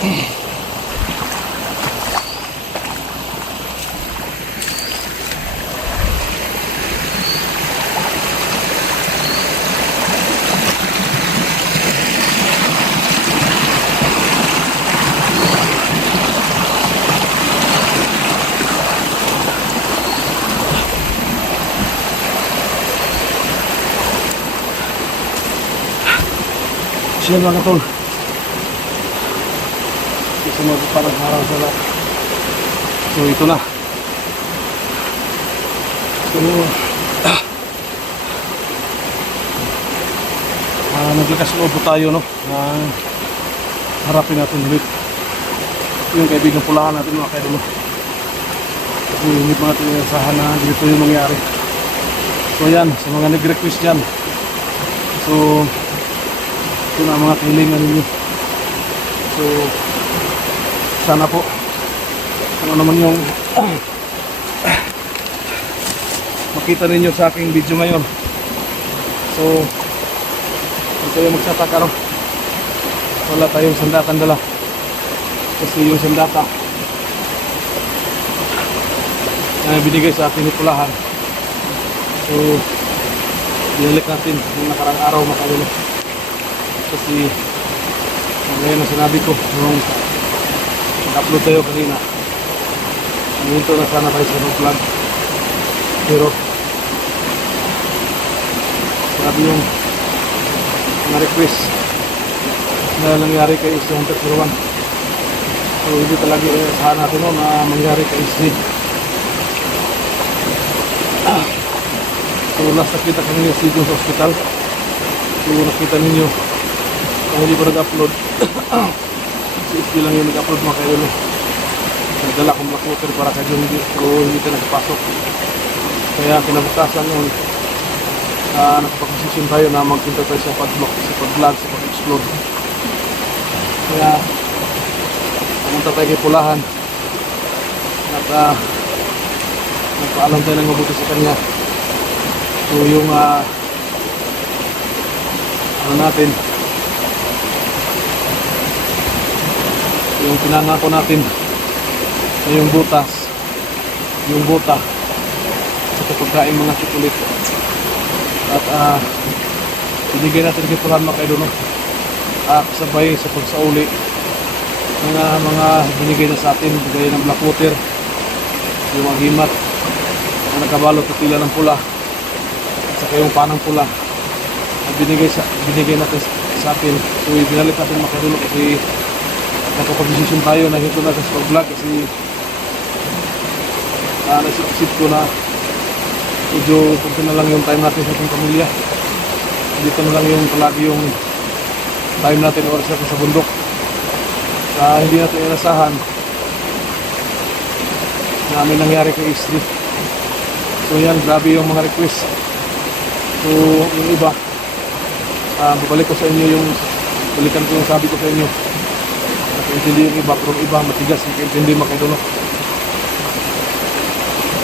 Yan mga tol, isa magparang harang sa lahat. So ito na. So naglakas loob po tayo, no, harapin natin ulit yung kaibigan pulahan natin mga kaidolo. Kasi hindi pa natin inasahan na dito yung mangyari. So yan, sa mga nag-request dyan, so ito na mga kailangan ninyo. So sana po ano naman yung makita ninyo sa aking video ngayon. So hindi kayo magsataka, no? Wala tayong sandakan dala kasi yung sandata na binigay sa akin ni Pulahan, so binalik natin yung nakarang araw mga kaidolo. Kasi ngayon na sinabi ko nung nag-upload tayo kanina, naminto na sana tayo sa vlog, pero sabi yung mga request na nangyari kay SC Hunter 01. So hindi talaga saan natin na mangyari kay SC. So last nakita kami niya sa hospital. So nakita ninyo kung hindi pa nag-upload si SC lang yung nag-upload mga kaidolo. Nagdala kong black water para kay John, pero hindi ka nagpasok. Kaya kinabukasan yun, nakapag-position tayo na magpunta tayo sa pag-vlog, sa pag-explode. Kaya pumunta tayo kay Pulahan at nagpaalam tayo ng mabuti sa kanya. So yung ano natin, yung pinangako natin na yung butas, yung buta sa pagkain mga chocolate at binigay natin kay Pulahan mga kaidolo, kasabay sa pagsauli ng mga binigay na sa atin, bigay ng black water, yung agimat na nakabalot na tila ng pula at saka yung panang pula na binigay natin sa atin. So ibinalit natin mga kaidolo kasi nakapag-decision tayo na hito na sa vlog kasi nasip-isip ko na medyo punta na lang yung time natin sa ating pamilya. Dito na lang yung palagi yung time natin, oras natin sa bundok. Hindi natin inasahan na may nangyari kay SC. So yan, grabe yung mga request. So yung iba, babalik ko sa inyo yung balikan ko yung sabi ko sa inyo. Nakaintindi yung iba, pero iba matigas, nakaintindi mga kaidolo.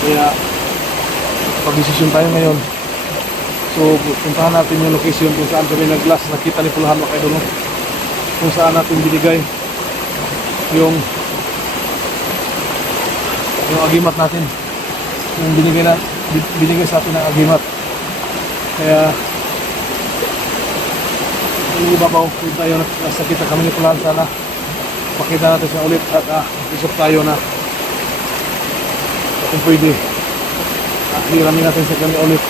Kaya pag-desisyon tayo ngayon. So puntahan natin yung location kung saan kami nag-last nakita ni Pulahan mga kaidolo, kung saan natin binigay yung agimat natin, yung binigay sa atin ng agimat. Kaya yung ibabaw kung tayo nasakita kami ni Pulahan, sana makita natin siya ulit at isip tayo na kung pwede hiramin natin sa kanya ulit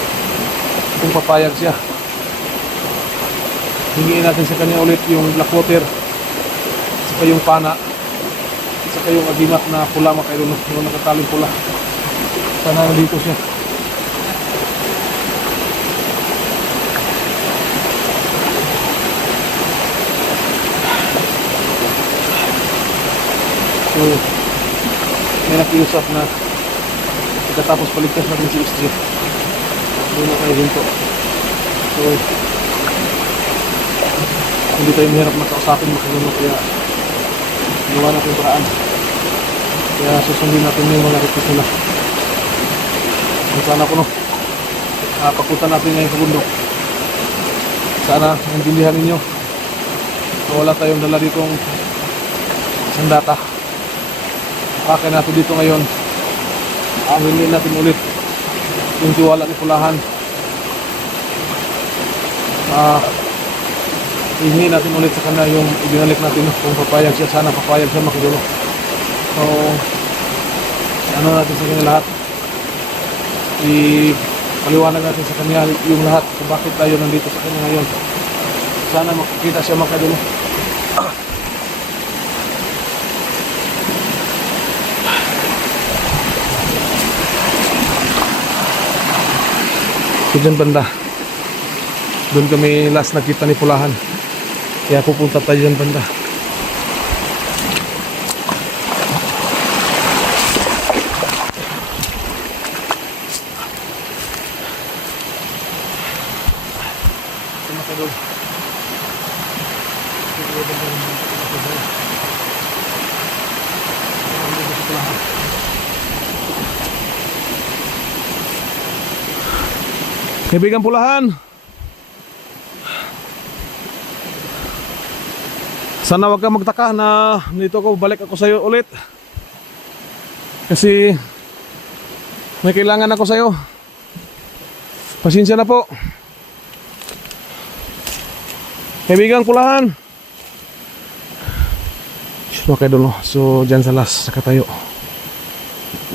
kung papayag siya. Hingiin natin sa kanya ulit yung black water, saka yung pana, saka yung agimat na pula mga kaidolo, yung nakataling pula. Sana nandito siya. So may nakiusap na pagkatapos paligtas natin si SC, doon na tayo hinto. So hindi tayo mahirap makausapin mga kaidolo, kaya gawa natin paraan. Kaya susundin natin yung mga request nila. Sana po, no, papunta natin ngayon sa bundok. Sana maintindihan ninyo na wala tayong dala ditong sandata. Pakai natin dito ngayon. Aminin natin ulit yung tiwala ni Pulahan. Hihingi natin ulit sa kanya yung ibinalik natin kung papayag siya. Sana papayag siya mga kadulo. So ano natin sa kanya lahat, ipaliwanag natin sa kanya yung lahat kung bakit tayo nandito sa kanya ngayon. Sana makikita siya mga kadulo. So dyan banda, doon kami last nakita ni Pulahan, kaya pupunta tayo dyan banda. Kaibigan Pulahan, sana wag ka magtaka na dito ako, balik ako sa iyo ulit. Kasi may kailangan ako sa iyo. Pasensya na po. Kaibigan Pulahan. Okay dulu. So dyan sa last, saka tayo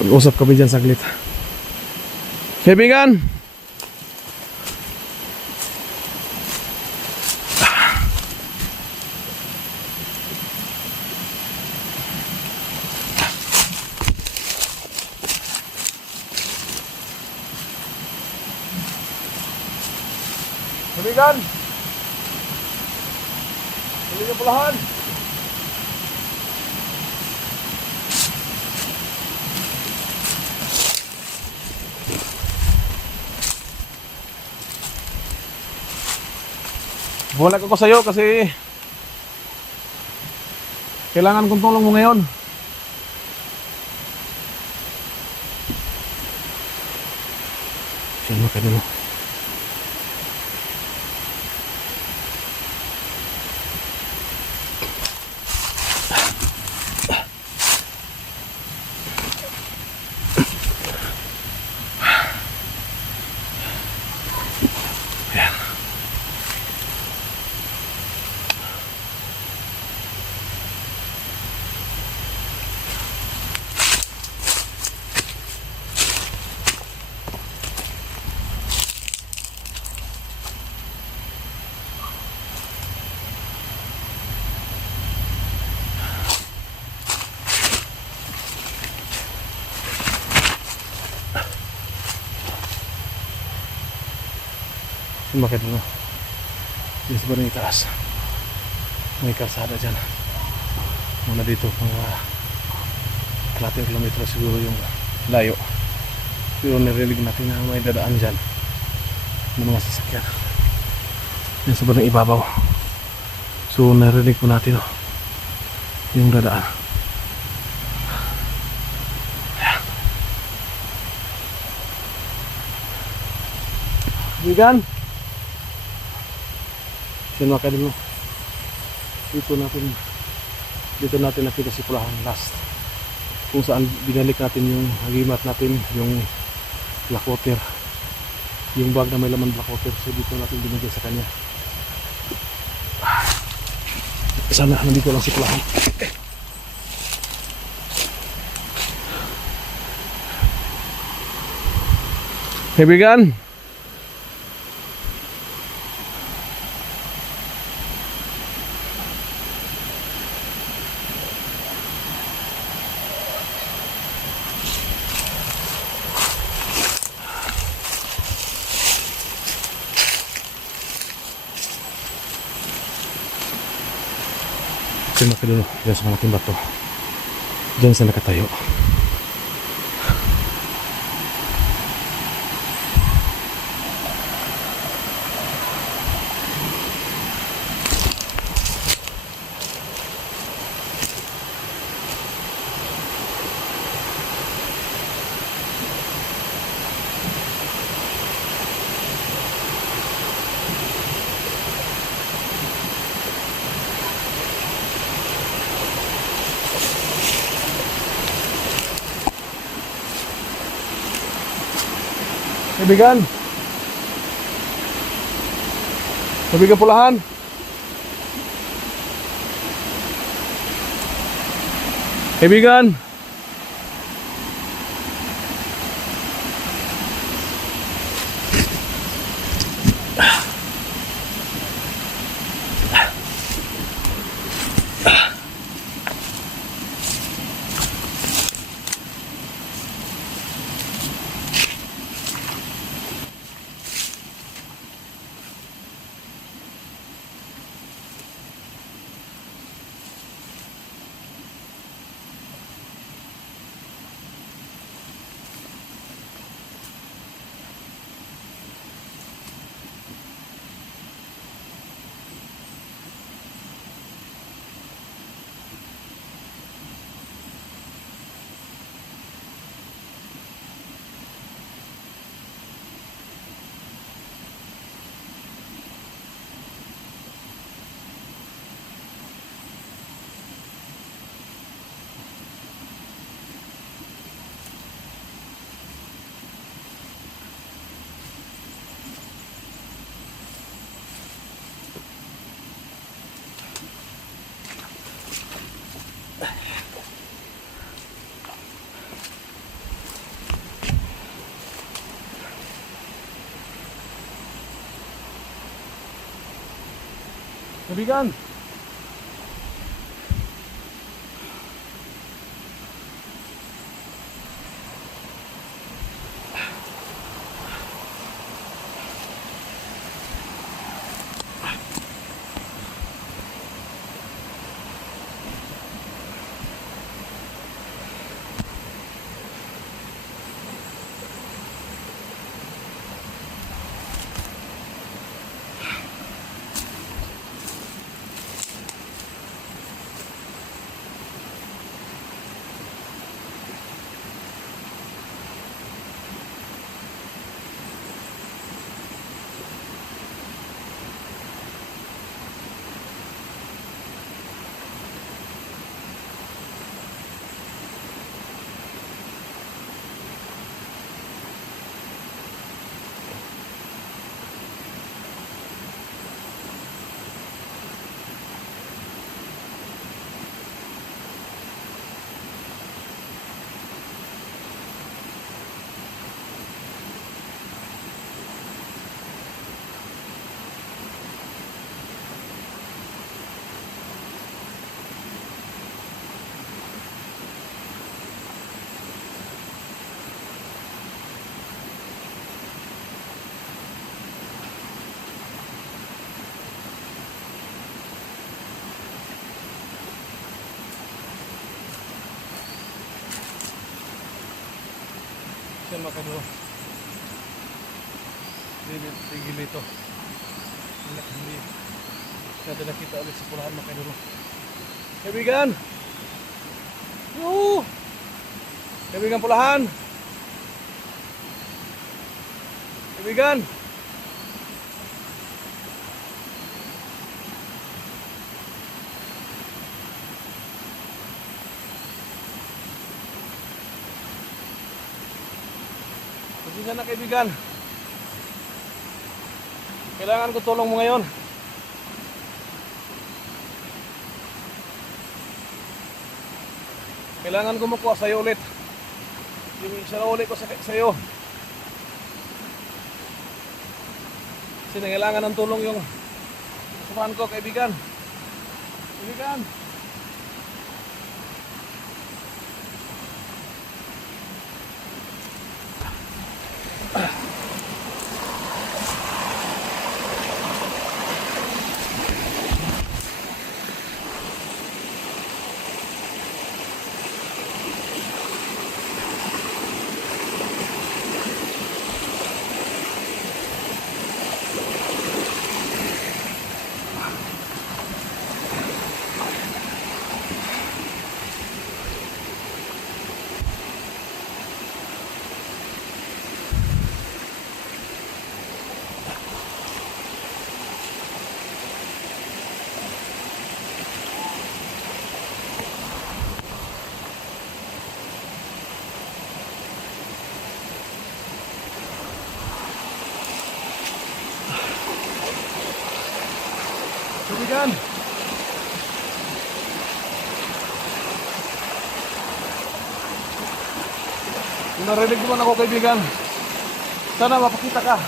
mag-usap kami dyan saglit. Kaibigan, kaibigan, kaibigan Pulahan. Bulag ako sa'yo kasi kailangan kong tulong mo ngayon. Sino ka dito? Bakit mo? Diyan sa barang itaas. May kalsada dyan. Muna dito, mga kalating kilometro siguro yung layo. Pero narinig natin na may dadaan dyan ng mga sasakyan. Diyan sa barang ibabaw. So narinig po natin yung dadaan. Bigan! Sino ka dito? Dito natin nakita si Pulahan last, kung saan binalik natin yung hagimat natin, yung black water, yung bag na may laman black water. So dito natin binigay sa kanya. Sana nandito lang si Pulahan. Kaibigan, Tingnan dulu, dyan sa malaking bato. Dyan sa nakatayo. Kaibigan. Kaibigan Pulahan. Kaibigan. Kaibigan. Yan mga kadulo. Tigil ito. Hindi natin nakita ulit sa Pulahan mga kadulo. Kaibigan! Yoo! Kaibigan Pulahan! Kaibigan! Pasensya na kaibigan. Kailangan ko tulong mo ngayon. Kailangan ko makuha sa'yo ulit. Yung isa ulit ko sa'yo. Kasi nangailangan ng tulong yung kasamahan ko kaibigan. Kaibigan. Kaibigan. Kung narinig mo man ako, kaibigan, sana mapakita ka.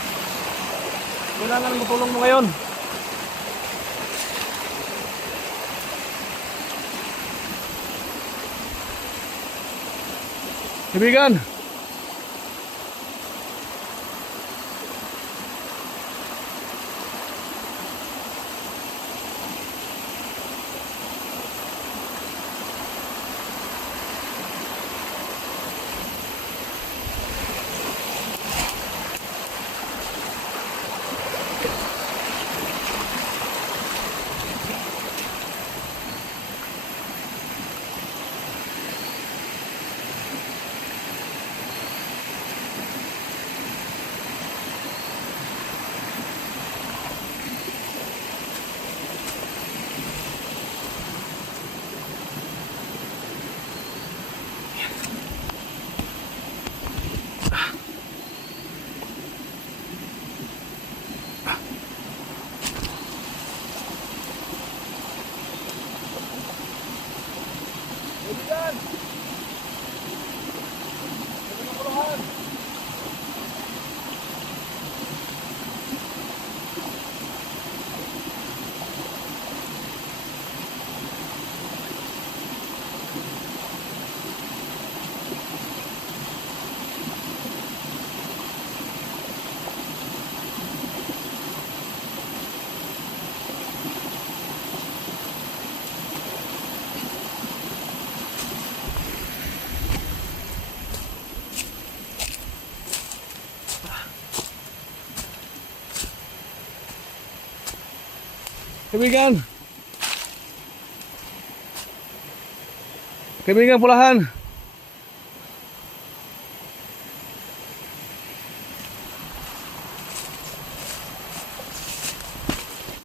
Kailangan mo tulong mo ngayon. Kaibigan. Kaibigan! Sabi ng puluhan! Kaibigan! Kaibigan pulahan!